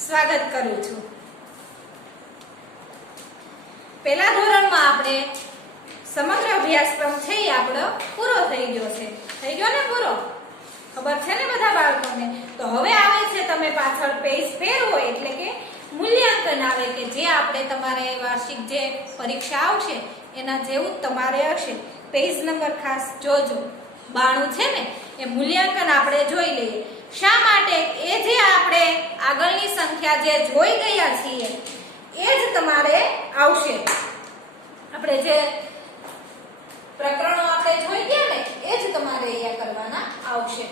સ્વાગત કરું છું। પહેલા ધોરણમાં આપણે સમગ્ર અભ્યાસક્રમ છે આપણો પૂરો થઈ ગયો છે। થઈ ગયો ને પૂરો? ખબર છે ને બધા બાળકોને? તો હવે આવે છે તમે પાછળ પેજ ફેરવો એટલે કે મૂલ્યાંકન આવે કે જે આપણે તમારે વાર્ષિક જે પરીક્ષા આવશે એના જેવું તમારે હશે। પેજ નંબર ખાસ જોજો, 92 છે ને એ મૂલ્યાંકન આપણે જોઈ લઈએ। શા માટે? એ જે આપણે આગળની સંખ્યા જે જોઈ ગયા છીએ એ જ તમારે આવશે। આપણે જે પ્રકરણો આપણે જોઈ ગયા ને એ જ તમારે અહીંયા કરવાના આવશે।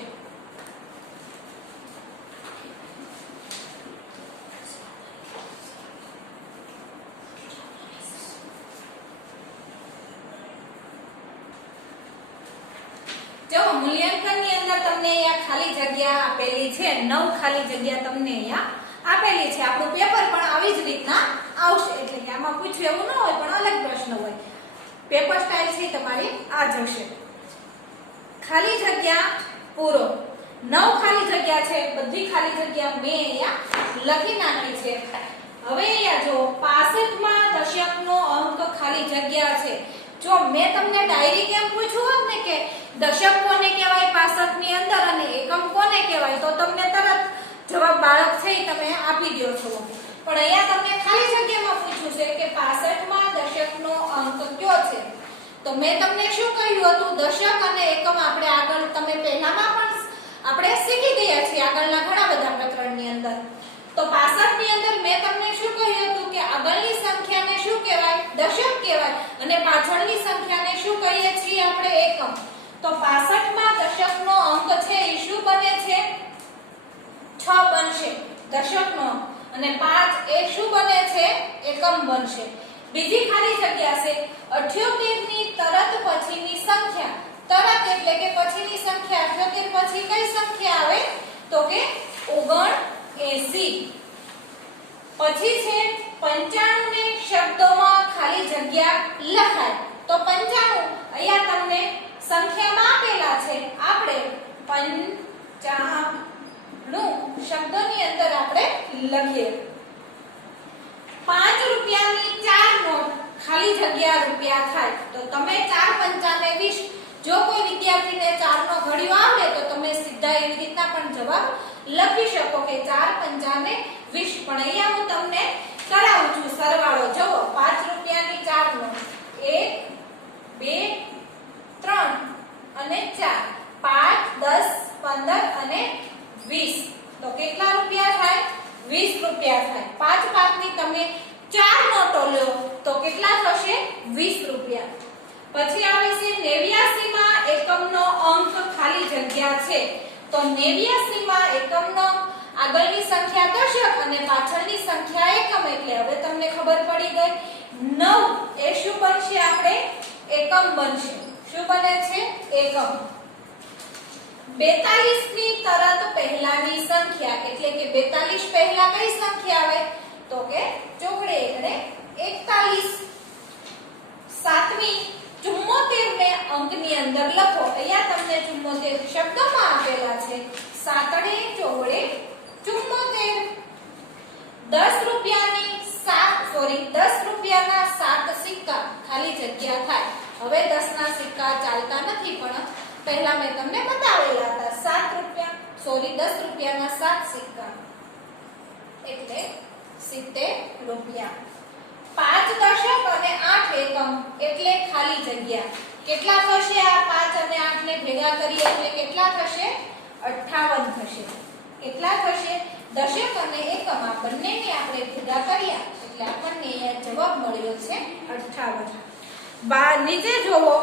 જો મૂલ્યાંકનની અંદર તમને અહીંયા ખાલી જગ્યા આપેલી છે, 9 ખાલી જગ્યા તમને અહીંયા આપેલી છે। આપણું પેપર પણ આવી જ રીતના આવશે, એટલે કે આમાં પૂછ્યું એવું ન હોય પણ અલગ પ્રશ્ન હોય। પેપર સ્ટાઇલ છે તમારી આ જ હશે। ખાલી જગ્યા પૂરો, 9 ખાલી જગ્યા છે, બધી ખાલી જગ્યા મેં અહીંયા લખી નાખી છે। હવે અહીંયા જો 65 માં દશકનો અંક ખાલી જગ્યા છે। જો મેં તમને ડાયરી કેમ પૂછ્યું હોત ને કે દશક કોને કહેવાય 65 ની અંદર અને એકમ કોને કહેવાય તો તમને તરત જવાબ બાળક છે તમે આપી દો છો, પણ અહીંયા તમને ખાલી જગ્યામાં પૂછ્યું છે કે 65 માં દશકનો અંક કયો છે। તો મેં તમને શું કહ્યું હતું? દશક અને એકમ આપણે આગળ તમે પહેલામાં પણ આપણે શીખી ગયા છીએ આગળના ઘણા બધા પ્રકરણની અંદર। તો 65 ની અંદર મેં તમને શું કહ્યું હતું કે આગળની સંખ્યાને શું કહેવાય? દશક કહેવાય અને પાછળની સંખ્યાને શું કહીએ છીએ આપણે? એકમ। તો 65 માં દશકનો અંક છે એ શું બને છે? 6 બનશે દશકનો, અને 5 એ શું બને છે? એકમ બનશે। બીજી ખાલી જગ્યા છે 78 ની તરત પછીની સંખ્યા। તરત એટલે કે પછીની સંખ્યા 78 પછી કઈ સંખ્યા આવે? તો કે 79। પછી છે 95 ને શબ્દોમાં ખાલી જગ્યા લખાય। તો 95 અહીંયા તમને સંખ્યામાં આપેલા છે, આપણે 95 શબ્દોની અંદર આપણે લખીએ। 5 રૂપિયાની 4 નોટ ખાલી જગ્યા રૂપિયા થાય। તો તમે 4 પંચા ને 20, જો કોઈ વિદ્યાર્થીને 4 નો ઘડિયો આવડે તો તમે સીધા એવી રીતના પણ જવાબ લખી શકો કે 4 પંચા ને 20, પણ અહીંયા હું તમને કરાવું છું સરવાળો। જુઓ 5 રૂપિયાની 4 નોટ 1 2 3 અને 4, 5 10 15 અને 20, તો કેટલા રૂપિયા થાય? 20 રૂપિયા થાય। 5 પાંચની તમે 4 નોટો લો તો કેટલા થશે? 20 રૂપિયા। પછી આવે છે 89 માં એકમનો અંક ખાલી જગ્યા છે। તો 89 માં એકમનો આગળની સંખ્યા દશક અને પાછળની સંખ્યા એકમ, એટલે હવે તમને ખબર પડી ગઈ 9 એ શું બનશે? આપણે એકમ બનશે। શું બને છે? એકમ। 42 ની તરત પહેલાની સંખ્યા એટલે કે 42 પહેલા કઈ સંખ્યા આવે? તો કે ચોકડે અને 41। સાતમી 74 ને અંકની અંદર લખો। અહીંયા તમને 74 શબ્દોમાં આપેલા છે, સાતડે ચોકડે 74। 10 રૂપિયાની 10 રૂપિયાના 7 સિક્કા ખાલી જગ્યા થાય। હવે 10 ના સિક્કા ચાલતા નથી, પણ પહેલા મેં તમને બતાવેલા હતા। 10 રૂપિયાના 7 સિક્કા એટલે 70 રૂપિયા। 5 દશક અને 8 એકમ એટલે ખાલી જગ્યા। કેટલા થશે? આ 5 અને 8 ને ભેગા કરીએ એટલે કેટલા થશે? 58 થશે। કેટલા થશે? દશક અને એકમ આ બંનેને આપણે ભેગા કર્યા એટલે આપણને અહીંયા જવાબ મળ્યો છે 58। નીચે જોવો,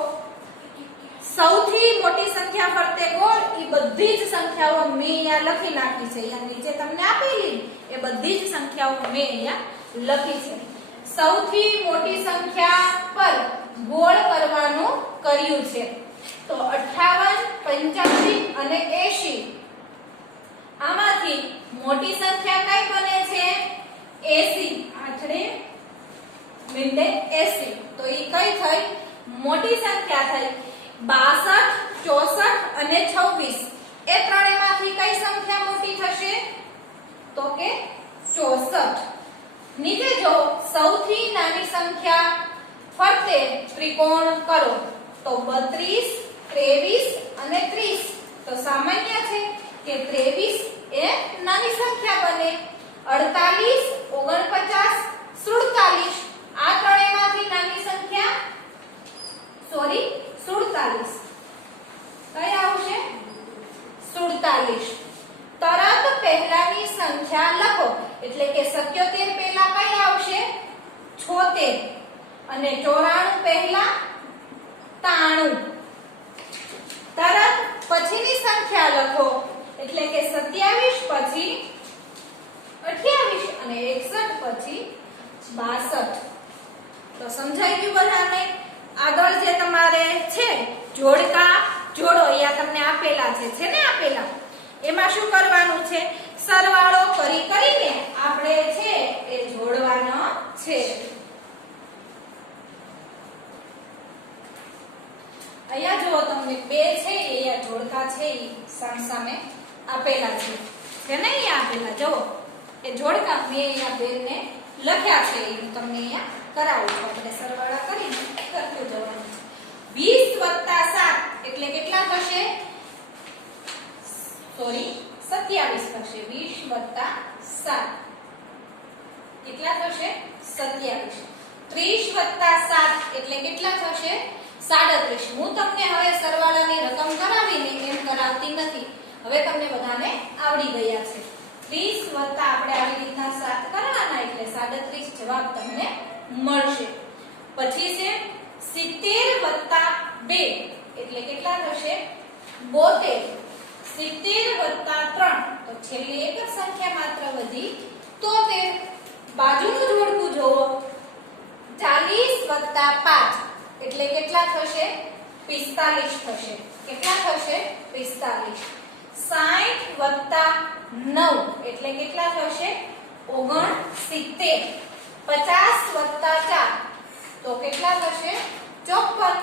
સૌથી મોટી સંખ્યા ફરતે ગોળ એ બધી જ સંખ્યાઓ મેં અહીંયા લખી નાખી છે। અહીંયા નીચે તમને આપેલી એ બધી જ સંખ્યાઓ મેં અહીંયા લખી છે। સૌથી મોટી સંખ્યા પર ગોળ કરવાનું કર્યું છે। તો 58, 85 અને 80 આમાંથી મોટી સંખ્યા કઈ બને છે? 80। 8 મીંડે 80, તો એ કઈ થઈ? મોટી સંખ્યા થઈ। 62, 64 અને 26 એ ત્રણેયમાંથી કઈ સંખ્યા મોટી થશે? તો કે 64. નીચે જો સૌથી નાની સંખ્યા ફરતે ત્રિકોણ કરો તો 32, 23 અને 30. તો સામાન્ય છે કે 23 એ નાની સંખ્યા બને. 48, 49, 47 આ ત્રણેયમાંથી નાની સંખ્યા 47 કઈ આવશે? 47. તરત પહેલાની સંખ્યા લખો એટલે કે 77 પહેલા કઈ આવશે? 76 અને 94 પહેલા 93. તરત પછીની સંખ્યા લખો એટલે કે 27 પછી 28 અને 61 પછી 62. તો સમજાઈ ગયું બધાને? આગળ જે તમારે છે જોડકા જોડો અહીંયા તમને આપેલા છે ને આપેલા એમાં શું કરવાનું છે? સરવાળો કરીને આપણે છે એ જોડવાનો છે. અહીંયા જો તમને બે છે અહીંયા જોડકા છે એ સામે આપેલા છે ને અહીંયા આપેલા જો એ જોડકા મેં અહીંયા બેને લખ્યા છે એ હું તમને અહીંયા કરાવું છું. આપણે સરવાળા કરીને કરતું જવાનું છે. 20 + 7 એટલે કેટલા થશે? 27 થશે. 20 + 7 કેટલા થશે? 27. 30 + 7 એટલે કેટલા થશે? 37. હું તમને હવે સરવાળાની રકમ કરાવીને એમ કરાવતી નથી. હવે તમને બધાને આવડી ગયા છે. 30 + આપણે આવી રીતના 7 કરવાના એટલે 37 જવાબ તમને મળશે. પછી છે 70 + 2 એટલે કેટલા થશે? 72. 70 + 3 તો છેલ્લી એક જ સંખ્યા માત્ર વધી 73. બાજુનું જોડકું જોવો 40 + 5 એટલે કેટલા થશે? 45 થશે. કેટલા થશે? 45. 60 + 9 એટલે કેટલા થશે? 69. 50 + 4 તો કેટલા થશે? 54.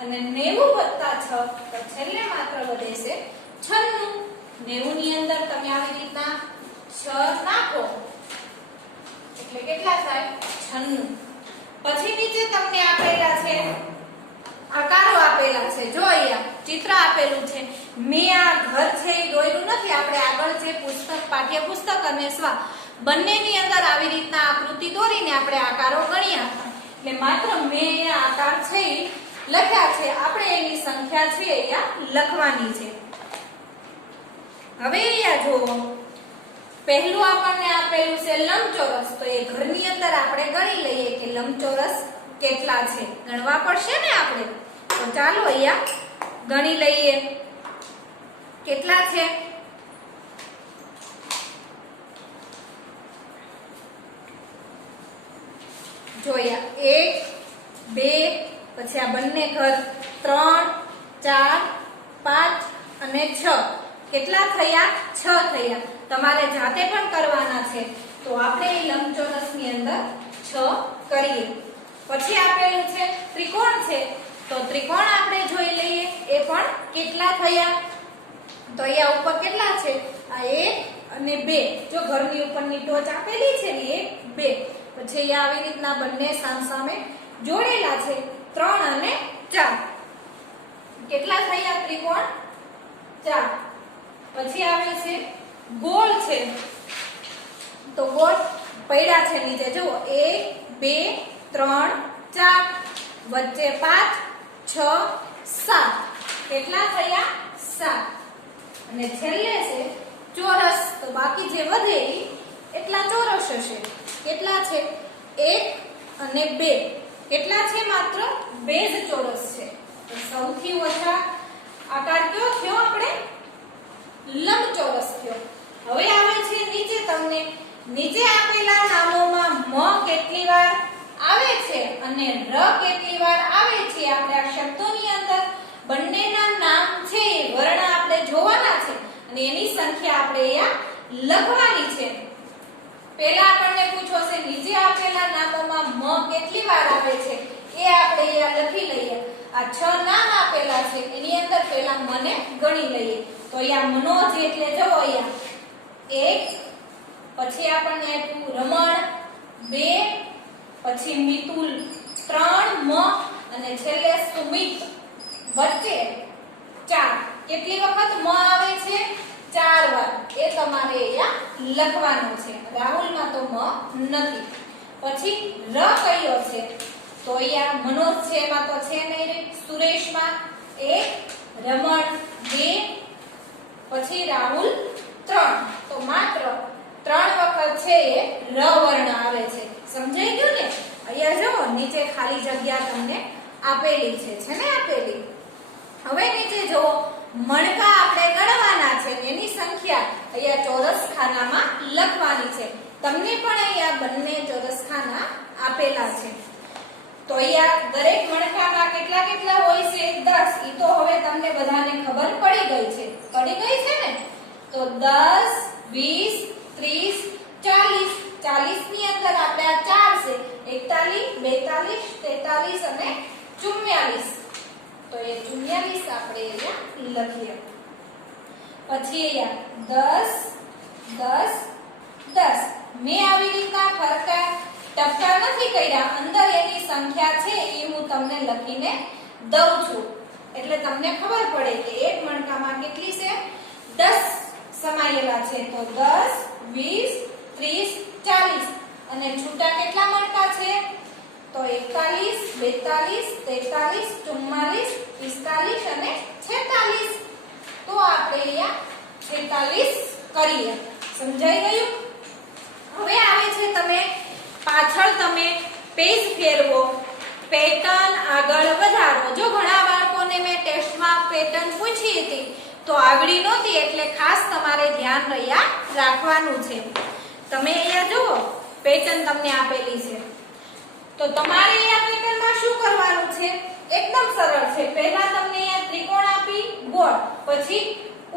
અને 90 + 6 તો છેલ્લે માત્ર વધે છે 96. 90 ની અંદર તમે આવી રીતના 6 નાખો એટલે કેટલા થાય? 96. પછી નીચે તમને આપેલા છે આકારો આપેલા છે. જો અહીંયા ચિત્ર આપેલું છે. મેં આ ઘર છે એ દોર્યું નથી. આપણે આગળ જે પુસ્તક પાઠ્યપુસ્તક અને સ્વા બંનેની અંદર આવી રીતના આકૃતિ દોરીને આપણે આકારો ગણ્યા હતા. એટલે માત્ર મેં આકાર છે લખ્યા છે. આપણે એની સંખ્યા છે અહીંયા લખવાની છે. હવે અહીંયા જુઓ પહેલું આપણને આપેલું છે લંબચોરસ. તો એ ઘરની અંદર આપણે ગણી લઈએ કે લંબચોરસ કેટલા છે. ગણવા પડશે ને આપણે. તો ચાલો અહીંયા ગણી લઈએ કેટલા છે. જોયા 1 2 પછી આ બંને ઘર 3 4 5 અને 6 કેટલા થયા? 6 થયા. તમારે જાતે પણ કરવાના છે. તો આપણે એ લંબચોરસની અંદર 6 કરીએ. પછી આપેલું છે ત્રિકોણ છે. તો ત્રિકોણ આપણે જોઈ લઈએ એ પણ કેટલા થયા. તો અહીંયા ઉપર કેટલા છે? આ 1 અને 2. જો ઘરની ઉપરની ટોચ આપેલી છે ને 1 2. પછી અહીંયા આવી રીતના બંને સામસામે જોડેલા છે 3 અને 4. કેટલા થયા ત્રિકોણ? 4. પછી આવે છે ગોળ છે. તો ગોળ પડ્યા છે નીચે જુઓ 1 2 3 4 વચ્ચે 5 6 7. કેટલા થયા? 7. અને છેલ્લે છે ચોરસ. તો બાકી જે વધે એટલા ચોરસ હશે. કેટલા છે? 1 અને 2. કેટલા છે? માત્ર 2 જ ચોરસ છે. તો સૌથી ઓછા આકાર કયો થયો? આપણે લંબચોરસ થયો. હવે આવે છે નીચે તમને નીચે આપેલા નામોમાં મ કેટલી વાર આવે છે અને ર કેટલી વાર આવે છે. આપણે આ શબ્દોની અંદર બંનેના નામ છે વર્ણ આપણે જોવાના છે અને એની સંખ્યા આપણે અહીંયા લખવાની છે. પહેલા આપણને પૂછો છે નીચે આપેલા નામોમાં મ કેટલી વાર આવે છે એ આપણે અહીંયા લખી લઈએ. આ 6 નામ આપેલા છે એની અંદર પહેલા મને ગણી લઈએ. તો અહીંયા મનોજ એટલે જો અહીંયા 1 પછી આપણને આપ્યું રમણ 2, પછી મિતુલ 3, મ અને છેલ્લે સુમિત વચ્ચે 4. કેટલી વખત મ આવે છે? 4 વાર. એ તમારે અહીંયા લખવાનું છે. રાહુલમાં તો મ નથી. પછી ર કયો છે? તો અહીંયા મનોજ છે એમાં તો છે નહીં. સુરેશમાં 1, રમણ 2, પછી રાહુલ 3. તો માત્ર 3 વખત છે એ ર વર્ણ આવે છે. સમજાઈ ગયું ને? અહીંયા જુઓ નીચે ખાલી જગ્યા તમને આપેલી છે ને આપેલી. હવે નીચે જુઓ મણકા આપણે ગણવાના છે એની સંખ્યા અહીંયા ચોરસ ખાનામાં લખવાની છે. તમને પણ અહીંયા બંને ચોરસ ખાના આપેલા છે. તો અહીંયા દરેક મણકામાં કેટલા કેટલા હોય છે? 10. ઈ તો હવે તમને બધાને ખબર પડી ગઈ છે. પડી ગઈ છે ને? તો 10, 20, 30, 40. 40 ની અંદર આપણે આ 4 છે. 41, 42, 43 અને 44. તો એ 44 આપણે અહીંયા લખીએ. પછી અહીંયા 10, 10, 10. મેં આવી રીતના ફરકા ટપકા નથી કર્યા. અંદર એની સંખ્યા છે એ હું તમને લખીને દઉં છું એટલે તમને ખબર પડે કે એક મણકામાં કેટલી છે? 10 સમાયેલા છે. તો 10, 20, 30, 40. અને છૂટા કેટલા મણકા છે? તો 41, 42, 43, 44, 45 અને 46. તો આપણે અહીંયા 46 કરીએ. સમજાઈ ગયું? હવે આવે છે તમે પાછળ તમે પેજ ફેરવો, પેટર્ન આગળ વધારો. જો ઘણા બાળકોને મેં ટેસ્ટમાં પેટર્ન પૂછી હતી તો આવડી નહોતી એટલે ખાસ તમારે ધ્યાન અહીંયા રાખવાનું છે. તમે અહીંયા જુઓ પેટર્ન તમને આપેલી છે તો તમારે અહીંયા પેટર્નમાં શું કરવાનું છે? એકદમ સરળ છે. પહેલા તમને અહીંયા ત્રિકોણ આપી ગોળ, પછી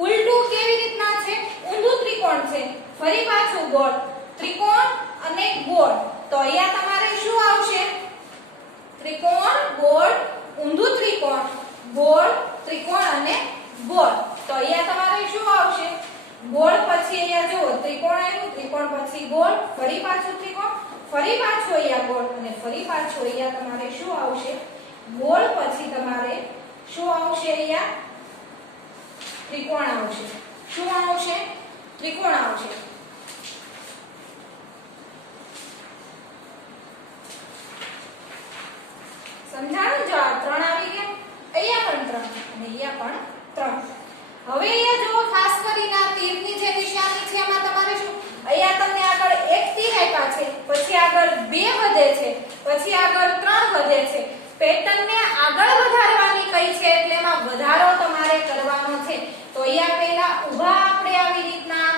ઉલટું કેવી રીતના છે? ઊંધું ત્રિકોણ છે, ફરી પાછું ગોળ, ત્રિકોણ અને ગોળ. તો અહીંયા તમારે શું આવશે? ત્રિકોણ, ગોળ, ઊંધું ત્રિકોણ, ગોળ, ત્રિકોણ અને ગોળ. તો અહીંયા તમારે શું આવશે? ગોળ પછી અહીંયા જુઓ ત્રિકોણ આવ્યું, ત્રિકોણ પછી ગોળ, ફરી પાછું ત્રિકોણ, ફરી પાછું અહીંયા ગોળ અને ફરી પાછું અહીંયા તમારે શું આવશે? ગોળ પછી તમારે શું આવશે? અહીંયા ત્રિકોણ આવશે. શું આવશે? ત્રિકોણ આવશે. સમજાણું? જો આ 3 આવી ગયા, અહીંયા પણ 3 અને અહીંયા પણ 3. હવે અહીંયા જો ખાસ કરીને આ તીરની જે નિશાની છે એમાં તમારે શું? અહીંયા તમને આગળ 1 તીર આપ્યા છે, પછી આગળ 2 વધે છે, પછી આગળ 3 વધે છે. પેટર્નને આગળ વધારવાની કઈ છે એટલે એમાં વધારો તમારે કરવાનો છે. તો અહીંયા પહેલા ઊભા આપણે આવી રીતના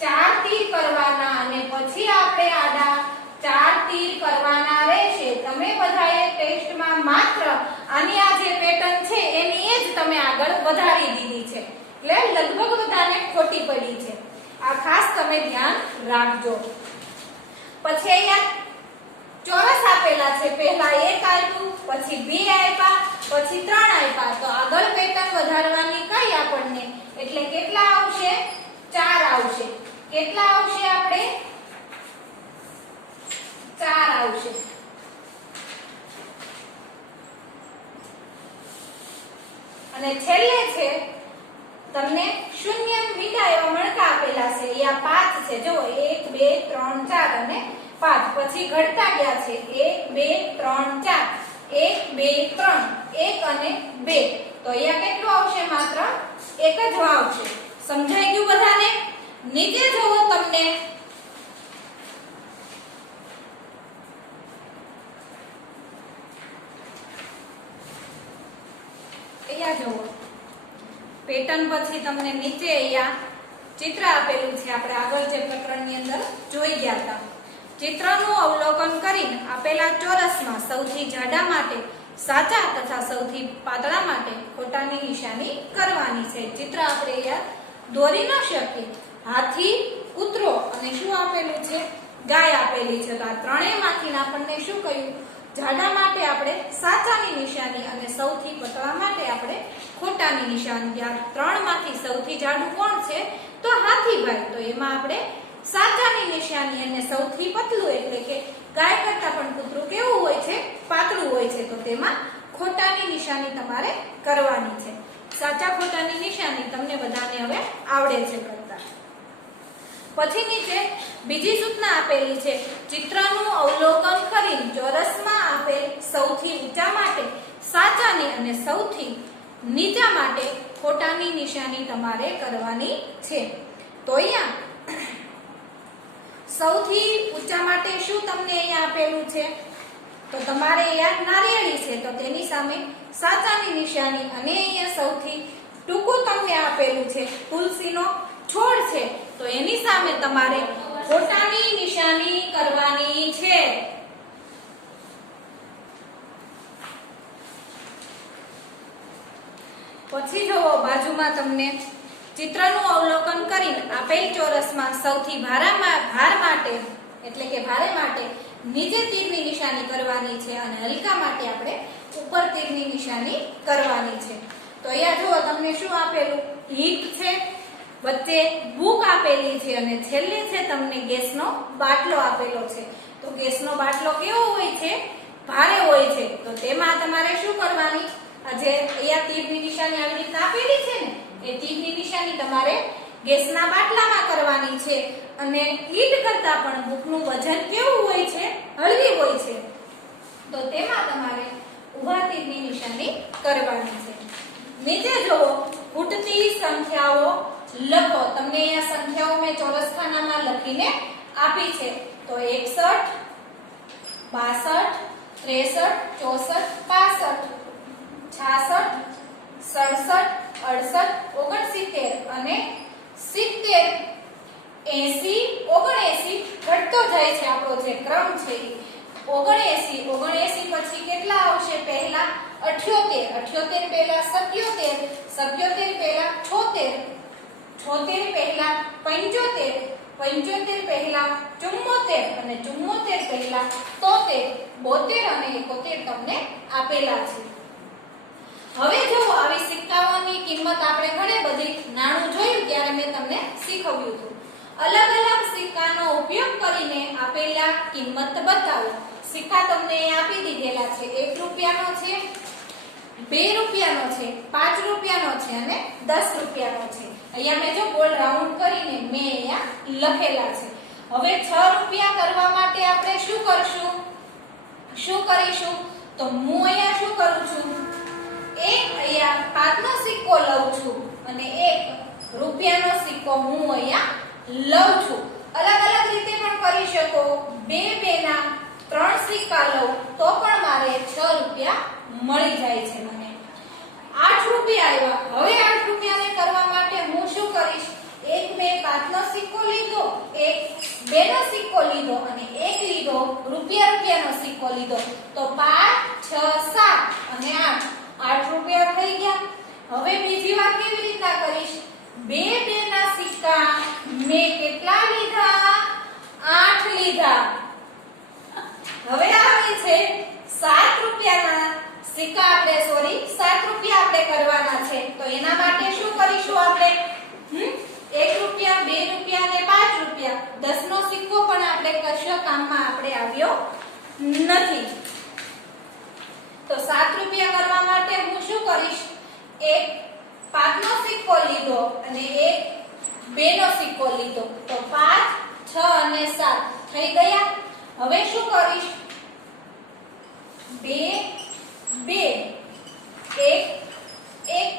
4 તીર કરવાના અને પછી આપણે આડા 4 તીર કરવાના રહેશે. તમે બધાએ ટેસ્ટમાં માત્ર આની આ જે પેટર્ન છે એની જ તમે આગળ વધારી દીધી છે એટલે લગભગ બધાને ખોટી પડી છે. આ ખાસ તમે ધ્યાન રાખજો. પછી અહીંયા ચોરસ આપેલા છે. પહેલા 1 આપ્યું, પછી 2 આપ્યા, પછી 3 આપ્યા. તો આગળ પેટર્ન વધારવાની કઈ આપણને એટલે કેટલા આવશે? 4 આવશે. કેટલા આવશે? આપણે 4 આવશે. અને છેલ્લે છે તમને શૂન્ય મીંડા એવા મણકા આપેલા છે. અહીંયા 5 છે. જો 1, 2, 3, 4 અને 5. પછી ઘટતા ગયા છે 1, 2, 3, 4, 1, 2, 3, 1 અને 2. તો અહીંયા કેટલું આવશે? માત્ર 1 જ આવશે. સમજાઈ ગયું બધાને? નીચે જોવો તમને અહીંયા જોવો પેટર્ન પછી તમને નીચે અહીંયા ચિત્ર આપેલું છે. આપણે આગળ જે પ્રકરણની અંદર જોઈ ગયા હતા. ચિત્રનું અવલોકન કરીને આપેલા ચોરસમાં સૌથી જાડા માટે સાચા તથા સૌથી પાતળા માટે ખોટાની નિશાની કરવાની છે. ચિત્ર આપણે અહીંયા દોરી ન શકીએ. હાથી, કૂતરો અને શું આપેલું છે? ગાય આપેલી છે. તો આ ત્રણેયમાંથી આપણને શું કહ્યું? જાડા માટે આપણે સાચાની નિશાની અને સૌથી પતળા માટે આપણે ખોટાની નિશાની. આ ત્રણમાંથી સૌથી જાડું કોણ છે? તો હાથીભાઈ. તો એમાં આપણે સાચાની નિશાની અને સૌથી પતલું એટલે કે ગાય કરતા પણ કૂતરું કેવું હોય છે, પાતળું હોય છે, તો તેમાં ખોટાની નિશાની તમારે કરવાની છે. સાચા ખોટાની નિશાની તમને બધાને હવે આવડે છે કરતા. પછી નીચે બીજી સૂચના આપેલી છે, ચિત્રનું અવલોકન કરી ચોરસમાં આપેલ સૌથી ઊંચા માટે સાચાની અને સૌથી નીચા માટે ખોટાની નિશાની તમારે કરવાની છે. તો અહીંયા સૌથી ઊંચા માટે શું તમને અહીંયા આપેલું છે, તો તમારે અહીંયા નારિયેળી છે તો તેની સામે સાચાની નિશાની, અને અહીંયા સૌથી ટૂંકું તમને આપેલું છે તુલસીનો છોડ છે તો એની સામે તમારે ખોટાની નિશાની કરવાની છે. પછી જુઓ બાજુમાં તમને ચિત્રનું અવલોકન કરીને આપેલ ચોરસમાં સૌથી ભાર માટે એટલે કે ભારે માટે નીચે તીરની નિશાની કરવાની છે અને હલકા માટે આપણે ઉપર તીરની નિશાની કરવાની છે. તો અહીંયા જુઓ તમને શું આપેલું, હીટ છે, વચ્ચે બુક આપેલી છે અને છેલ્લે છે તમને ગેસનો બાટલો આપેલો છે. તો ગેસનો બાટલો કેવો હોય છે, ભારે હોય છે, તો તેમાં તમારે શું કરવાની, જે અહીંયા તીરની નિશાની આવી રીતે આપેલી છે ને એ તીરની નિશાની તમારે ગેસના બાટલામાં કરવાની છે. અને ઈટ કરતા પણ બુકનું વજન કેવું હોય છે, હળવી હોય છે, તો તેમાં તમારે ઊભા તીરની નિશાની કરવાની છે. નીચે જુઓ ફૂટતી સંખ્યાઓ લખો. તમને અહીંયા સંખ્યાઓ મેં ચોરસખાનામાં લખીને આપી છે. તો 61, 62, 63, 64, 65, 66, 67, 69 અને 70, 80, 79 ઘટતો જાય છે. આપણો જે ક્રમ છે 79 પછી કેટલા આવશે, પહેલા 78, 78 પહેલા 77, 77 પહેલા 76, 76 પહેલા 75, 75 પહેલા 74 અને 74 પહેલા 73, 72 અને 71 તમને આપેલા છે. હવે જો આવી સિક્કાઓની કિંમત આપણે ઘણી બધી નાણું જોયું ત્યારે મેં તમને શીખવ્યું હતું. અલગ અલગ સિક્કાનો ઉપયોગ કરીને આપેલા કિંમત બતાવો. સિક્કા તમને આપી દીધેલા છે. 1 રૂપિયાનો છે, 2 રૂપિયાનો છે, 5 રૂપિયાનો છે અને 10 રૂપિયાનો છે. અહીંયા મેં જો ગોળ રાઉન્ડ કરીને મેં અહીંયા લખેલા છે. હવે 6 રૂપિયા કરવા માટે આપણે શું કરીશું, તો હું અહીંયા શું કરું છું, એક અહીંયા 5નો સિક્કો લઉં છું અને 1 રૂપિયાનો સિક્કો હું અહીંયા લઉં છું. અલગ અલગ રીતે પણ કરી શકો. 2 ના 3 સિક્કા લઉં તો પણ મારે 6 રૂપિયા મળી જાય છે. મને 8 રૂપિયા આવ્યા. હવે 8 રૂપિયાને કરવા માટે હું શું કરીશ, એક મેં 5નો સિક્કો લીધો, એક 2નો સિક્કો લીધો અને એક લીધો રૂપિયાનો સિક્કો લીધો. તો 5, 6, 7 અને 8 રૂપિયા થઈ ગયા. હવે બીજી વાર કેવી રીતના કરીશ, 2 ના સિક્કા મેં કેટલા લીધા, 8 લીધા. હવે આવે છે 7 રૂપિયાના સિક્કા, 7 રૂપિયા આપણે કરવાના છે. તો એના માટે શું કરીશું આપણે, 1 રૂપિયા, 2 રૂપિયા અને 5 રૂપિયા. 10નો સિક્કો પણ આપણે કશા કામમાં આપણે આવ્યો નથી. તો 7 રૂપિયા કરવા માટે હું શું કરીશ, એક 5નો સિક્કો લીધો અને એક 2નો સિક્કો લીધો. તો 5, 6 અને 7 થઈ ગયા. હવે શું કરીશ, 2, 2, 1, 1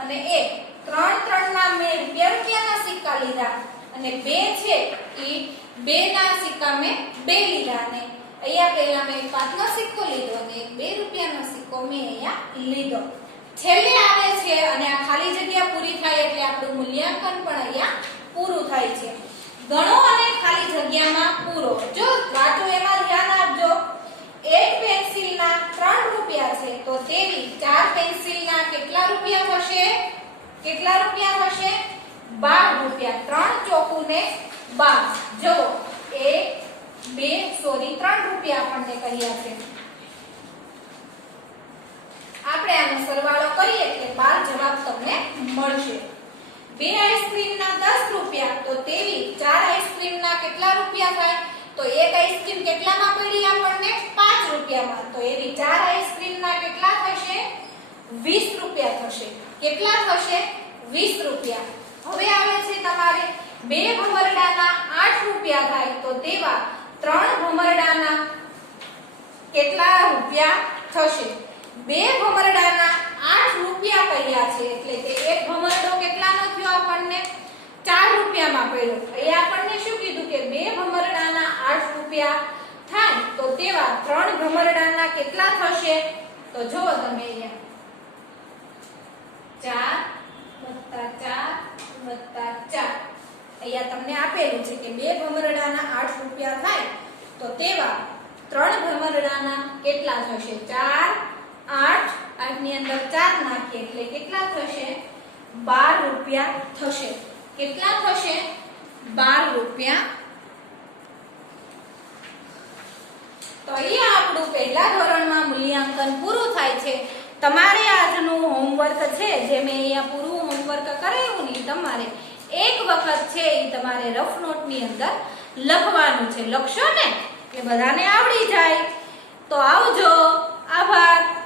અને 1, 3 ના મેં રૂપિયાના સિક્કા લીધા અને 2 છે એ 2 ના સિક્કા મેં 2 લીધા. અને અહીંયા પહેલા મેં 5નો સિક્કો લીધો અને 2 રૂપિયાનો સિક્કો મેં અહીંયા લીધો. છેલ્લે આવે છે અને આ ખાલી જગ્યા પૂરી થાય એટલે આપણું મૂલ્યાંકન પણ અહીંયા પૂરું થાય છે. ગણો અને ખાલી જગ્યામાં પૂરો. જો વાતો એમાં ધ્યાન આપજો. એક પેન્સિલના 3 રૂપિયા છે તો તેવી 4 પેન્સિલના કેટલા રૂપિયા થશે, 12 રૂપિયા. 3 ચોકુ ને 12. જો 3 રૂપિયા આપણને કહ્યા છે. આપણે આનો સરવાળો કરીએ એટલે 12 જવાબ તમને મળશે. બે આઈસ્ક્રીમના 10 રૂપિયા, તો તેવી 4 આઈસ્ક્રીમના કેટલા રૂપિયા થાય? તો એક આઈસ્ક્રીમ કેટલામાં પડી આપણને? 5 રૂપિયામાં. તો એવી 4 આઈસ્ક્રીમના કેટલા થશે? 20 રૂપિયા થશે. કેટલા થશે? 20 રૂપિયા. હવે આવે છે તમારે બે ભમરડાના 8 રૂપિયા થાય, તો તેવા 3 ભમરડાના કેટલા રૂપિયા થશે? બે ભમરડાના 8 રૂપિયા કહ્યા છે, એટલે કે એક ભમરડો કેટલાનો થયો આપણને? 4 રૂપિયામાં પડ્યો. એ આપણને શું કીધું કે બે ભમરડાના 8 રૂપિયા થાય, તો તેવા 3 ભમરડાના કેટલા થશે? તો જુઓ તમે અહીંયા 4 + 4 + 4 અહીંયા તમને આપેલું છે કે બે ભમરડાના 8 રૂપિયા થાય, તો તેવા 3 ભમરડાના કેટલા થશે? 4 8 8 ની અંદર 4 નાખીએ એટલે કેટલા થશે? 12 રૂપિયા થશે. કેટલા થશે? 12 રૂપિયા. તો અહીંયા આપણું પહેલા ધોરણમાં મૂલ્યાંકન પૂરું થાય છે. તમારે આજનું હોમવર્ક છે, જે મેં અહીંયા પૂરું હોમવર્ક કરાવ્યું ને, તમારે એક વખત છે એ તમારે રફ નોટની અંદર લખવાનું છે. લખશો ને એટલે બધાને આવડી જાય. તો આવજો. આભાર.